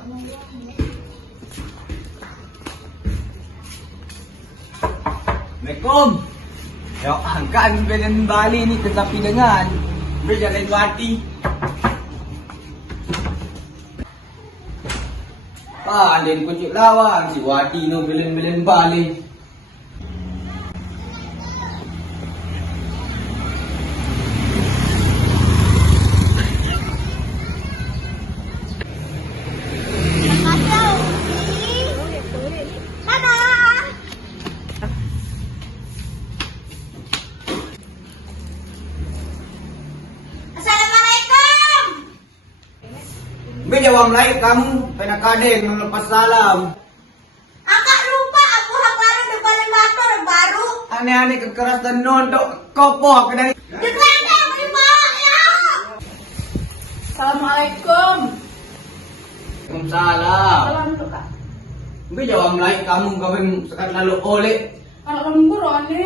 Assalamualaikum. Ya, angkat dengan Bali ni tetapi dengan berjalan Wati. Andin kunci lawang si Wati no belen-belen Bali. Jawab lain kamu pernah kadeng melepas salam. Akak lupa aku haparan di balik motor baru. Aneh-aneh kekerasan nontok kopok dari. Dikandang lima ya. Assalamualaikum. Waalaikumsalam. Salam tuh kak. Jawab lain kamu kawin sekarang lalu oleh. Anak lembur ane.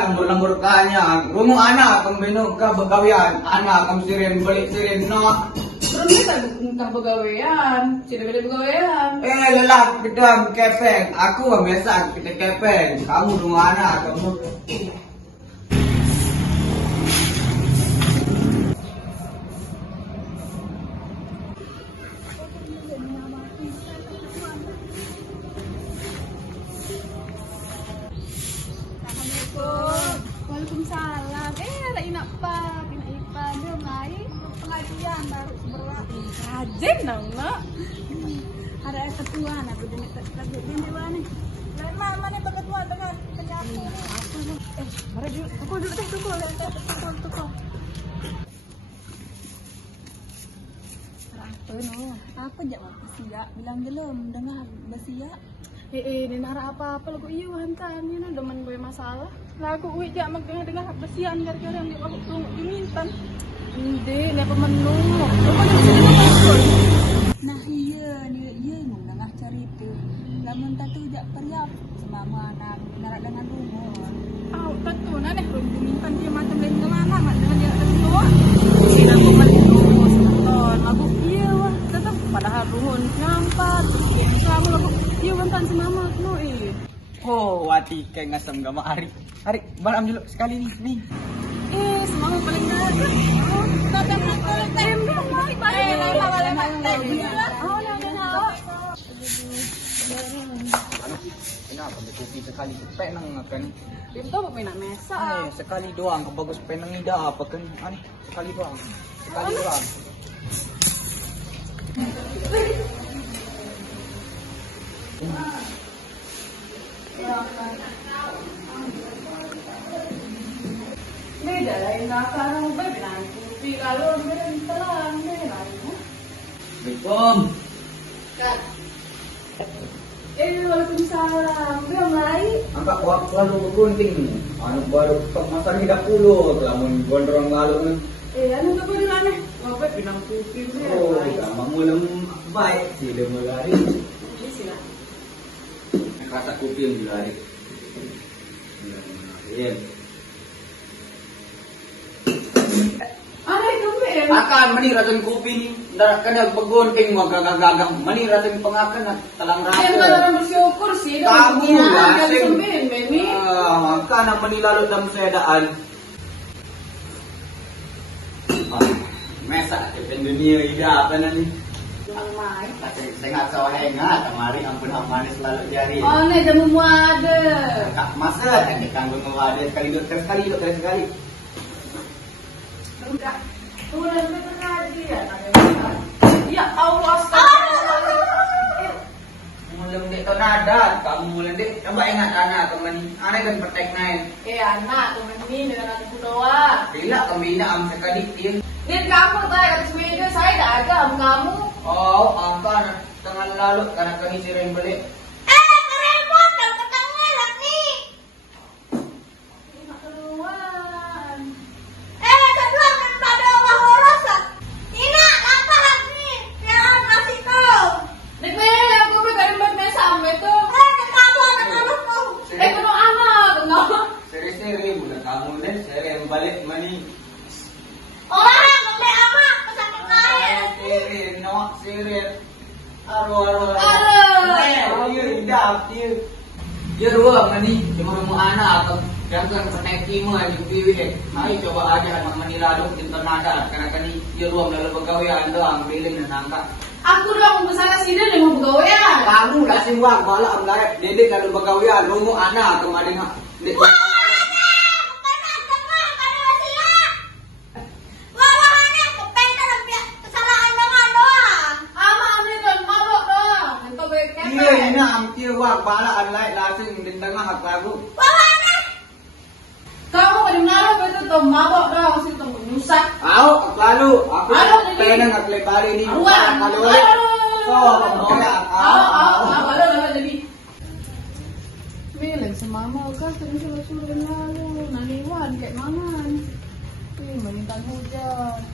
Lembur-lembur kanya. Rumu anak kembenu ke begawian. Anak kamu sirin balik sirin no. Belum kita entah begawean, tidak beda begawean. Lelah kita kepeng. Aku biasa kita kepeng. Kamu rumah anak kamu. Waalaikumsalam. Ada inak pa, inak ipa dia mai pengajian baru sebelah. Rajin dong nak. Ada ketua nak begini lagi ini mana? Lain mana ketua dengan penyapu. Mari dulu, aku duduk deh, tunggu lihat tunggu. Apa jawab Basia? Bilang belum dengar Basia. Ini nara apa-apa lagu iya hantan, ini udah men gue masalah. Lagu gue jak dengar besian gara-gara yang aku tunggu dimintan. Inde, ini apa menu? Nah iya mau dengar cerita. Lamun tatu jak periap semama anak narak dengan rumah. Tentu nane belum dimintan dia macam lain kemana, mak dengan dia ada tua. Ini aku menu sebentar, lagu iya wah, tetap padahal ruhun ngampat. Kamu lagu iya hantan semama no Oh, Wati kayak ngasem gak mau Ari. Ari, balam dulu sekali nih. Semama paling dapat. Kadang aku tembak mai balik. Kenapa kopi sekali penang kan? Itu apa penak mesa? Sekali doang kebagus penang ida apa kan? Aneh, sekali doang. Beda lain sekarang beda kopi kalau bentar beda lain. Assalamualaikum. Kak. Waalaikumsalam. Belum lagi. Angkat waktu lalu bergunting. Anu baru masak 30 lamun gondrong lalu. Anu ka pala nane? Wapay pinang kopi niya. Oh, gamang mulam baik sila mulari. Hindi sila. Kata kopi yang mulari. Iya. Ano ito ba eh? Akan maniraton kopi ndak kana begunting magagagang maniraton pangakan at talang rato. Yan ba naman bersyukur sih? Kamu Kaya lasing. sabihin, Benny. Kana manilalo dam sedaan. Mesa kita dunia ida apa nani? Mamay. Kasi sengat sawahenga tamari ampun manis lalu jari. Oh, na, damo mo ada. Kak masa kan kanggo ngawade sekali sekali. Enggak. Tulan mo pernah dia. Ya Allah. Mulam dek to nada, kamu mulam dek coba ingat anak teman. Anak kan petek naik. Anak, teman ini dengan anak doa. Bila kembina am sekali tin. Din kamu tayo at media saya dah ada am kamu. Oh, angka tengah lalu karena kani siren balik. Kerempot dan ketangnya lagi. Keluar. Kedua kan pada wahorosa. Ina, lapar lagi. Jangan kasih kau. Dik mo yan, ako ba kalimbat na sa amin ito? Kamu mo. Kuno anak, no? Seri-seri bukan kamu deh, seri yang balik mani. Orang, beli ama, pesakit lain. Seri, no, seri. Aduh. Aduh. Iya, indah, iya. Dia ruang ni, cuma mau anak atau jangan peneki mah di deh. Ayo coba aja anak menilalu kita nada karena kan dia ruang dalam pegawaian doang, bilin dan angka. Aku udah mau kesana sini nih mau pegawaian. Kamu dah simbang malah amlaret dedek dalam pegawaian, rumu anak kemarin hak. Iya, ini hampir wah bala anlai lasing di tengah hak lagu. Kamu kadang naruh betul tuh mabok dah mesti tuh nyusah. Aku lalu aku pengen ngak lebari ni. Kalau so, Aduh, jadi. Bilang sama mama kan terus suruh lalu naniwan kayak maman. Melintang hujan.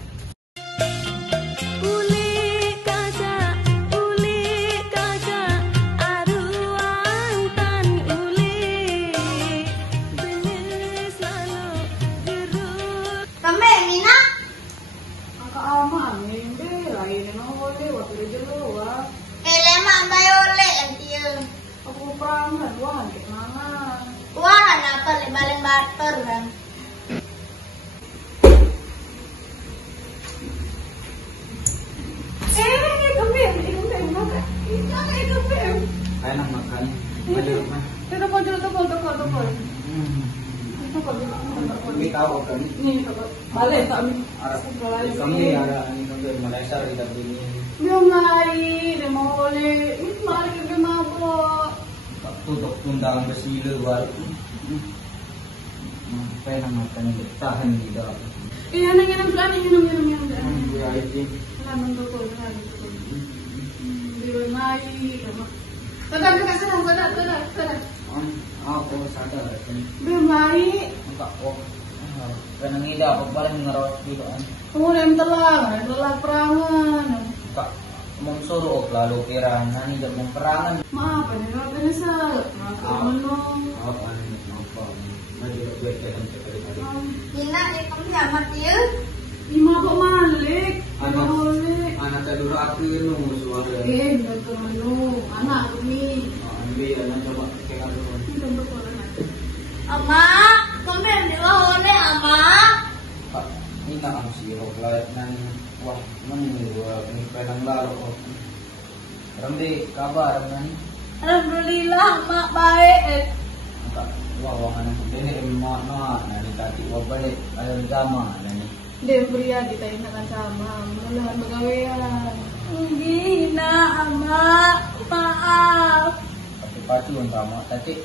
Aku perang kan, wah kayak mana? Wah, kenapa lebaran bater kan? enak makan. Tunggu. Kami tahu kan. Nih, balik tak mi. Kami ada ini kami Malaysia kita beli. Dia mai, dia mau boleh. Ini mari kita mabok. Tutup tundang bersila baru. Pengen makan tahan di dalam. Iya, minum. Ya itu. Dia mai. Tada. Aku sadar kan. Dia mai. Enggak kok. Karena ngida apa paling ngerawat gitu kan. Kemudian telah perangan. Enggak mau suruh lalu kira nani tidak mau perangan. Maaf, ini nggak beresal. Maaf, menung. Apa? Mari kita berjalan sekali. Nina, kamu sama dia? Ima kok malik. Anak. Boleh. Anak tadi akhir nu suara. Betul menung. Anak ini. Ambil anak coba kekan dulu. Ama, kamu yang di bawah oleh ama. Pak, ini tak am sirok layak nani. Wah, mana ni gua ni penang lalu. Rambi kabar nani. Alhamdulillah, mak baik. Enggak, wah anak ini mana nani tadi wah balik ada drama nani. Dia pria ditanya sama malahan pegawaian. Gina, ama, maaf. Tapi pasti yang sama, tapi